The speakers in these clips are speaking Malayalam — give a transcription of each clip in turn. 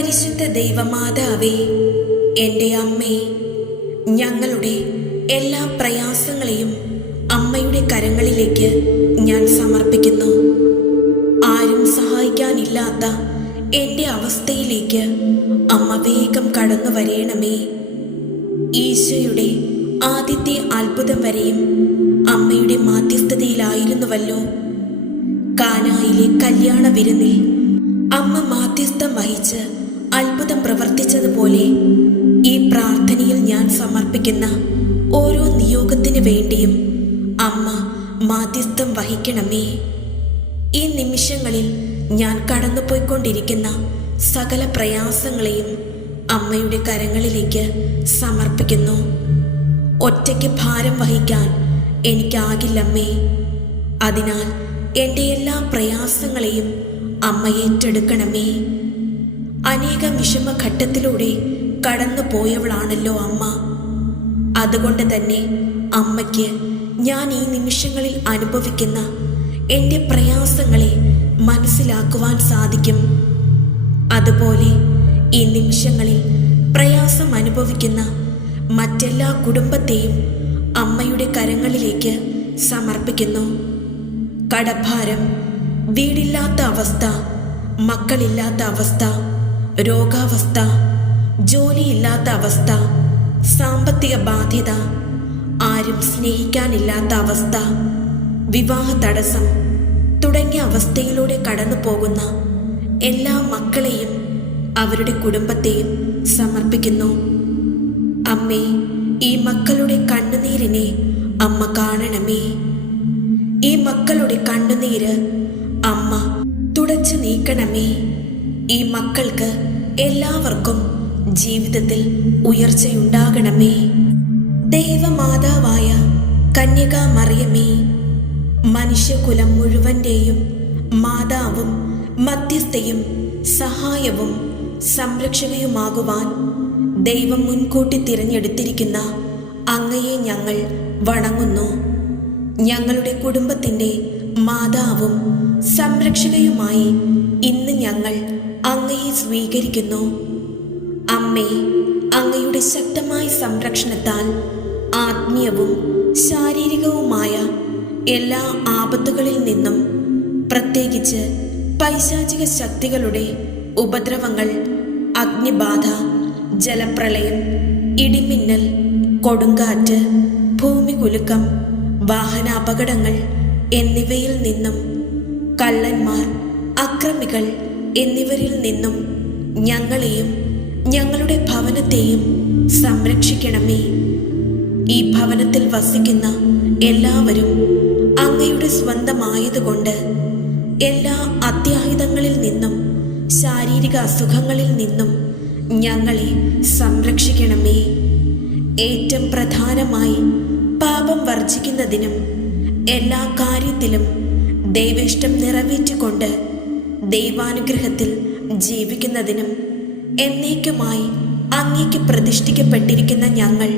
പരിശുദ്ധ ദൈവമാതാവേ, എൻ്റെ അമ്മേ, ഞങ്ങളുടെ എല്ലാ പ്രയാസങ്ങളെയും അമ്മയുടെ കരങ്ങളിലേക്ക് ഞാൻ സമർപ്പിക്കുന്നു. ആരും സഹായിക്കാനില്ലാത്ത എൻ്റെ അവസ്ഥയിലേക്ക് അമ്മ വേഗം കടന്നു വരേണമേ. ഈശോയുടെ ആദ്യത്തെ അത്ഭുതം വരെയും അമ്മയുടെ മാധ്യസ്ഥതയിലായിരുന്നുവല്ലോ. കാനായിലെ കല്യാണ വിരുന്നിൽ അമ്മ മാധ്യസ്ഥം വഹിച്ച് അത്ഭുതം പ്രവർത്തിച്ചതുപോലെ ഈ പ്രാർത്ഥനയിൽ ഞാൻ സമർപ്പിക്കുന്ന ഓരോ നിയോഗത്തിന് വേണ്ടിയും അമ്മ മാധ്യസ്ഥം വഹിക്കണമേ. ഈ നിമിഷങ്ങളിൽ ഞാൻ കടന്നുപോയിക്കൊണ്ടിരിക്കുന്ന സകല പ്രയാസങ്ങളെയും അമ്മയുടെ കരങ്ങളിലേക്ക് സമർപ്പിക്കുന്നു. ഒറ്റയ്ക്ക് ഭാരം വഹിക്കാൻ എനിക്കാകില്ലമ്മേ. അതിനാൽ എൻ്റെ എല്ലാ പ്രയാസങ്ങളെയും അമ്മ ഏറ്റെടുക്കണമേ. അനേകം വിഷമഘട്ടത്തിലൂടെ കടന്നു പോയവളാണല്ലോ അമ്മ. അതുകൊണ്ട് തന്നെ അമ്മയ്ക്ക് ഞാൻ ഈ നിമിഷങ്ങളിൽ അനുഭവിക്കുന്ന എൻ്റെ പ്രയാസങ്ങളെ മനസ്സിലാക്കുവാൻ സാധിക്കും. അതുപോലെ ഈ നിമിഷങ്ങളിൽ പ്രയാസം അനുഭവിക്കുന്ന മറ്റെല്ലാ കുടുംബത്തെയും അമ്മയുടെ കരങ്ങളിലേക്ക് സമർപ്പിക്കുന്നു. കടഭാരം, വീടില്ലാത്ത അവസ്ഥ, മക്കളില്ലാത്ത അവസ്ഥ, രോഗാവസ്ഥ, ജോലിയില്ലാത്ത അവസ്ഥ, സാമ്പത്തിക ബാധ്യത, ആരും സ്നേഹിക്കാനില്ലാത്ത അവസ്ഥ, വിവാഹ തടസ്സം തുടങ്ങിയ അവസ്ഥയിലൂടെ കടന്നു പോകുന്ന എല്ലാ മക്കളെയും അവരുടെ കുടുംബത്തെയും സമർപ്പിക്കുന്നു. അമ്മേ, ഈ മക്കളുടെ കണ്ണുനീരിനെ അമ്മ കാണണമേ. ഈ മക്കളുടെ കണ്ണുനീര് അമ്മ തുടച്ചു നീക്കണമേ. ഈ മക്കൾക്ക് എല്ലാവർക്കും ജീവിതത്തിൽ ഉയർച്ചയുണ്ടാകണമേ. ദൈവമാതാവായ കന്യകാ മറിയമേ, മനുഷ്യകുലം മുഴുവൻ്റെയും മാതാവും മധ്യസ്ഥയും സഹായവും സംരക്ഷകയുമാകുവാൻ ദൈവം മുൻകൂട്ടി തിരഞ്ഞെടുത്തിരിക്കുന്ന അങ്ങയെ ഞങ്ങൾ വണങ്ങുന്നു. ഞങ്ങളുടെ കുടുംബത്തിൻ്റെ മാതാവും സംരക്ഷകയുമായി ഇന്ന് ഞങ്ങൾ അങ്ങയെ സ്വീകരിക്കുന്നു. അമ്മേ, അങ്ങയുടെ ശക്തമായ സംരക്ഷണത്താൽ ആത്മീയവും ശാരീരികവുമായ എല്ലാ ആപത്തുകളിൽ നിന്നും, പ്രത്യേകിച്ച് പൈശാചിക ശക്തികളുടെ ഉപദ്രവങ്ങൾ, അഗ്നിബാധ, ജലപ്രളയം, ഇടിമിന്നൽ, കൊടുങ്കാറ്റ്, ഭൂമികുലുക്കം, വാഹനാപകടങ്ങൾ എന്നിവയിൽ നിന്നും, കള്ളന്മാർ, അക്രമികൾ എന്നിവരിൽ നിന്നും ഞങ്ങളെയും ഞങ്ങളുടെ ഭവനത്തെയും സംരക്ഷിക്കണമേ. ഈ ഭവനത്തിൽ വസിക്കുന്ന എല്ലാവരും അങ്ങയുടെ സ്വന്തമായതുകൊണ്ട് എല്ലാ അത്യാഹിതങ്ങളിൽ നിന്നും ശാരീരിക അസുഖങ്ങളിൽ നിന്നും ഞങ്ങളെ സംരക്ഷിക്കണമേ. ഏറ്റവും പ്രധാനമായി പാപം വർജിക്കുന്നതിനും എല്ലാ കാര്യത്തിലും ദൈവേഷ്ടം നിറവേറ്റിക്കൊണ്ട് ദൈവാനുഗ്രഹത്തിൽ ജീവിക്കുന്നതിനും എന്നേക്കുമായി അങ്ങേക്ക് പ്രതിഷ്ഠിക്കപ്പെട്ടിരിക്കുന്ന ഞങ്ങൾ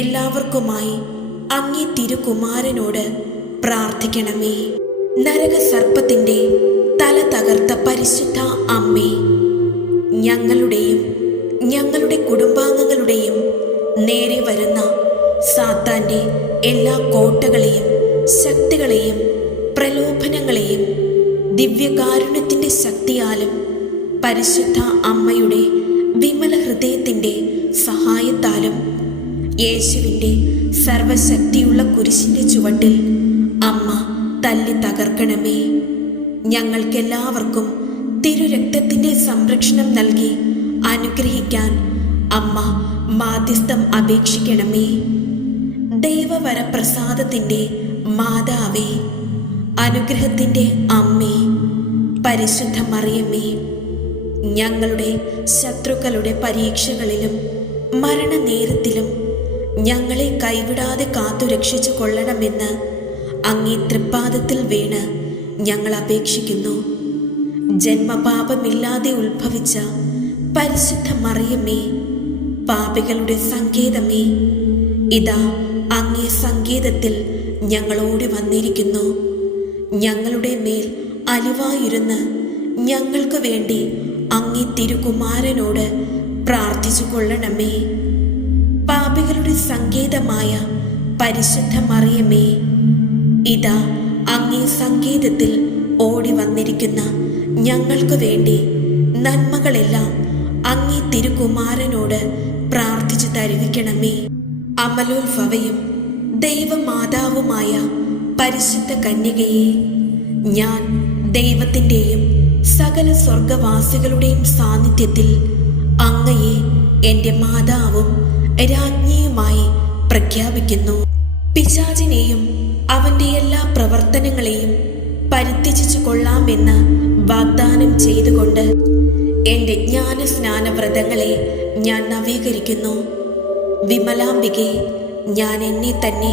എല്ലാവർക്കുമായി അങ്ങേ തിരുകുമാരനോട് പ്രാർത്ഥിക്കണമേ. നരകസർപ്പത്തിൻ്റെ തല തകർത്ത പരിശുദ്ധ അമ്മേ, ഞങ്ങളുടെയും ഞങ്ങളുടെ കുടുംബാംഗങ്ങളുടെയും നേരെ വരുന്ന സാത്താൻ്റെ എല്ലാ കോട്ടകളെയും ശക്തികളെയും പ്രലോഭനങ്ങളെയും ദിവ്യകാരുണ്യത്തിൻ്റെ ശക്തിയാലും പരിശുദ്ധ അമ്മയുടെ വിമല ഹൃദയത്തിൻ്റെ സഹായത്താലും യേശുവിൻ്റെ സർവശക്തിയുള്ള കുരിശിൻ്റെ ചുവട്ടിൽ അമ്മ തല്ലി തകർക്കണമേ. ഞങ്ങൾക്കെല്ലാവർക്കും തിരുരക്തത്തിൻ്റെ സംരക്ഷണം നൽകി അനുഗ്രഹിക്കാൻ അമ്മ മാധ്യസ്ഥം അപേക്ഷിക്കണമേ. ദൈവവരപ്രസാദത്തിൻ്റെ മാതാവേ, അനുഗ്രഹത്തിൻ്റെ അമ്മേ, പരിശുദ്ധ മറിയമേ, ഞങ്ങളുടെ ശത്രുക്കളുടെ പരീക്ഷകളിലും മരണനേരത്തിലും ഞങ്ങളെ കൈവിടാതെ കാത്തുരക്ഷിച്ചു കൊള്ളണമെന്ന് അങ്ങേ തൃപ്പാദത്തിൽ വീണ് ഞങ്ങൾ അപേക്ഷിക്കുന്നു. ജന്മപാപമില്ലാതെ ഉത്ഭവിച്ച പരിശുദ്ധ മറിയമേ, പാപികളുടെ സങ്കേതമേ, ഇതാ അങ്ങേ സങ്കേതത്തിൽ ഞങ്ങളോട് വന്നിരിക്കുന്നു. ഞങ്ങളുടെ മേൽ അലിവായിരുന്ന് ഞങ്ങൾക്ക് വേണ്ടി അങ്ങേ തിരുകുമാരനോട് പ്രാർത്ഥിച്ചു കൊള്ളണമേ. പാപികളുടെ സങ്കേതമായ പരിശുദ്ധ മറിയമേ, ഇതാ അങ്ങേ സങ്കേതത്തിൽ ഓടി വന്നിരിക്കുന്ന ഞങ്ങൾക്ക് വേണ്ടി നന്മകളെല്ലാം അങ്ങേ തിരുകുമാരനോട് പ്രാർത്ഥിച്ചു തരുവിക്കണമേ. അമലോത്ഭവയും ദൈവമാതാവുമായ പരിശുദ്ധ കന്യകയെ, ഞാൻ ദൈവത്തിൻ്റെയും സകല സ്വർഗവാസികളുടെയും സാന്നിധ്യത്തിൽ അങ്ങയെ എൻ്റെ മാതാവും രാജ്ഞിയുമായി പ്രഖ്യാപിക്കുന്നു. പിശാചിനെയും അവൻ്റെ എല്ലാ പ്രവർത്തനങ്ങളെയും പരിത്യജിച്ചു കൊള്ളാമെന്ന് വാഗ്ദാനം ചെയ്തുകൊണ്ട് എൻ്റെ ജ്ഞാനസ്നാന വ്രതങ്ങളെ ഞാൻ നവീകരിക്കുന്നു. വിമലാംബികെ, ഞാൻ എന്നെ തന്നെ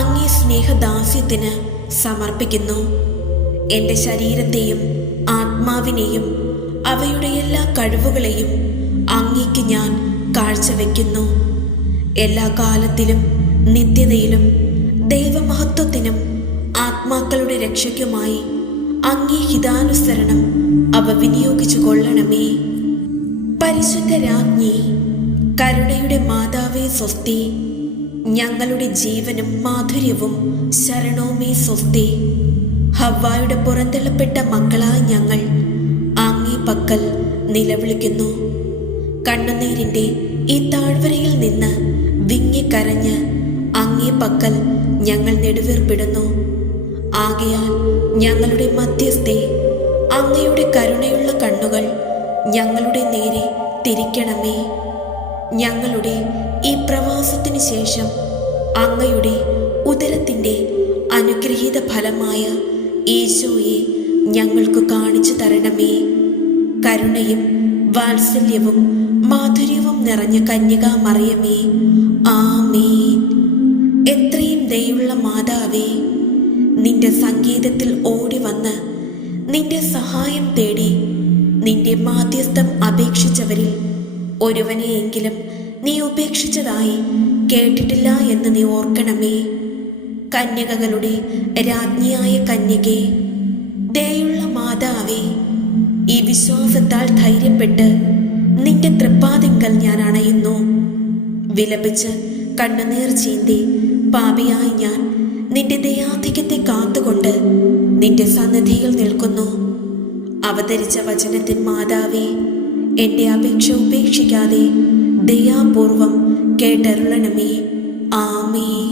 അങ്ങേ സ്നേഹദാസ്യത്തിന് സമർപ്പിക്കുന്നു. എൻ്റെ ശരീരത്തെയും ആത്മാവിനെയും അവയുടെ എല്ലാ കഴിവുകളെയും അങ്ങേക്ക് ഞാൻ കാഴ്ചവെക്കുന്നു. എല്ലാ കാലത്തിലും നിത്യതയിലും ദൈവമഹത്വത്തിനും ആത്മാക്കളുടെ രക്ഷയ്ക്കുമായി അങ്ങേ ഹിതാനുസരണം അവ വിനിയോഗിച്ചു കൊള്ളണമേ. പരിശുദ്ധ രാജ്ഞി, കരുണയുടെ മാതാവേ സ്വസ്തി. ഞങ്ങളുടെ ജീവനും മാധുര്യവും ശരണവുമേ സ്വസ്തി. ഹവ്വായുടെ പുറന്തള്ളപ്പെട്ട മക്കളായ ഞങ്ങൾ അങ്ങേ പക്കൽ നിലവിളിക്കുന്നു. കണ്ണുനീരിൻ്റെ ഈ താഴ്വരയിൽ നിന്ന് വിങ്ങിക്കരഞ്ഞ് അങ്ങേ പക്കൽ ഞങ്ങൾ നെടുവീർപ്പിടുന്നു. ആകയാൽ ഞങ്ങളുടെ മധ്യസ്ഥെ, അങ്ങയുടെ കരുണയുള്ള കണ്ണുകൾ ഞങ്ങളുടെ നേരെ തിരിക്കണമേ. ഞങ്ങളുടെ ഈ പ്രവാസത്തിനു ശേഷം അങ്ങയുടെ ഉദരത്തിൻ്റെ അനുഗ്രഹീത ഫലമായ ഈശോയെ ഞങ്ങൾക്ക് കാണിച്ചു തരണമേ. കരുണയും വാത്സല്യവും മാധുര്യവും നിറഞ്ഞ കന്യകാ മറിയമേ, ആമേൻ. എത്രയും ദയുള്ള മാതാവേ, നിന്റെ സങ്കേതത്തിൽ ഓടി വന്ന് നിന്റെ സഹായം തേടി നിന്റെ മാധ്യസ്ഥം അപേക്ഷിച്ചവരിൽ ഒരുവനെയെങ്കിലും നീ ഉപേക്ഷിച്ചതായി കേട്ടിട്ടില്ല എന്ന് നീ ഓർക്കണമേ. കന്യകകളുടെ രാജ്ഞിയായ കന്യകേ, ദയുള്ള മാതാവേ, ഈ വിശ്വാസത്താൽ ധൈര്യപ്പെട്ട് നിന്റെ തൃപ്പാദിങ്കൽ ഞാൻ അണയുന്നു. വിലപിച്ച് കണ്ണുനീർ ചീന്തി പാപിയായി ഞാൻ നിന്റെ ദയാധിക്യത്തെ കാത്തുകൊണ്ട് നിന്റെ സന്നിധിയിൽ നിൽക്കുന്നു. അവതരിച്ച വചനത്തിൻ മാതാവേ, എൻ്റെ അപേക്ഷ ഉപേക്ഷിക്കാതെ ദയാപൂർവം കേട്ടരുളണമേ. ആമേൻ.